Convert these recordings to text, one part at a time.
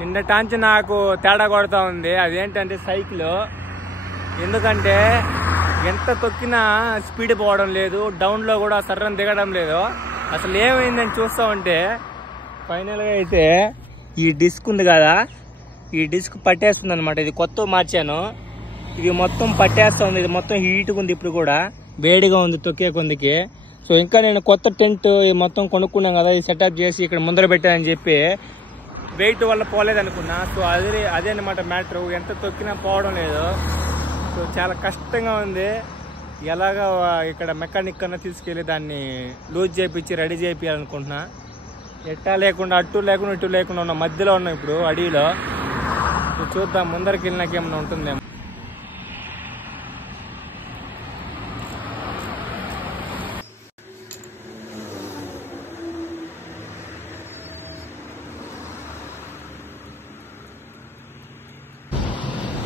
నిన్నటాంచి నాకు తేడా కొడతా ఉంది. అదేంటంటే సైకిల్, ఎందుకంటే ఎంత తొక్కినా స్పీడ్ పోవడం లేదు, డౌన్లో కూడా సర్రని దిగడం లేదు. అసలు ఏమైందని చూస్తూ ఉంటే ఫైనల్గా అయితే ఈ డిస్క్ ఉంది కదా, ఈ డిస్క్ పట్టేస్తుంది అనమాట. ఇది కొత్త మార్చాను, ఇది మొత్తం పట్టేస్తుంది. ఇది మొత్తం హీట్గా ఉంది, ఇప్పుడు కూడా వేడిగా ఉంది తొక్కే కొందికి. సో ఇంకా నేను కొత్త టెంట్ మొత్తం కొనుక్కున్నాం కదా, ఇది సెటప్ చేసి ఇక్కడ ముందర పెట్టానని చెప్పి వెయిట్ వల్ల పోలేదనుకున్నా. సో అదే అనమాట మ్యాటర్, ఎంత తొక్కినా పోవడం లేదు. సో చాలా కష్టంగా ఉంది. ఎలాగా ఇక్కడ మెకానిక్ కన్నా తీసుకెళ్ళి దాన్ని లూజ్ చేయించి రెడీ చేయించాలనుకుంటున్నా. ఎట్టా లేకుండా అటు లేకుండా ఇటు లేకుండా ఉన్న మధ్యలో ఉన్నాం ఇప్పుడు అడవిలో. చూద్దాం ముందరికి వెళ్ళినాక ఏమన్నా ఉంటుందేమో.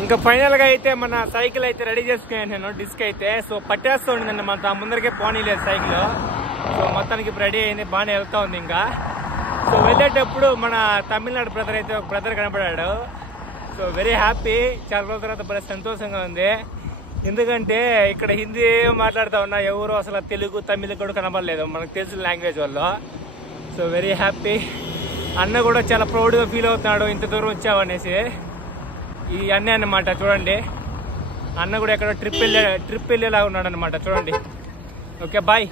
ఇంకా ఫైనల్ గా అయితే మన సైకిల్ అయితే రెడీ చేసుకున్నాను నేను, డిస్క్ అయితే. సో పట్టేస్తూ ఉండిందండి, మన ముందరికే పోనీలేదు సైకిల్. సో మొత్తానికి ఇప్పుడు రెడీ అయింది, బాగానే వెళ్తా ఉంది ఇంకా. సో వెళ్ళేటప్పుడు మన తమిళనాడు బ్రదర్ అయితే ఒక బ్రదర్ కనపడాడు. సో వెరీ హ్యాపీ, చాలా రోజుల తర్వాత భలే సంతోషంగా ఉంది. ఎందుకంటే ఇక్కడ హిందీ మాట్లాడుతూ ఉన్నా, ఎవరు అసలు తెలుగు తమిళ కూడా కనపడలేదు మనకు తెలిసిన లాంగ్వేజ్ వల్ల. So very happy. అన్న కూడా చాలా ప్రౌడ్గా ఫీల్ అవుతున్నాడు, ఇంత దూరం వచ్చావనేసి. ఈ అన్నీ అన్నమాట చూడండి, అన్న కూడా ఎక్కడో ట్రిప్ వెళ్ళేలాగా ఉన్నాడు అనమాట చూడండి. Okay bye.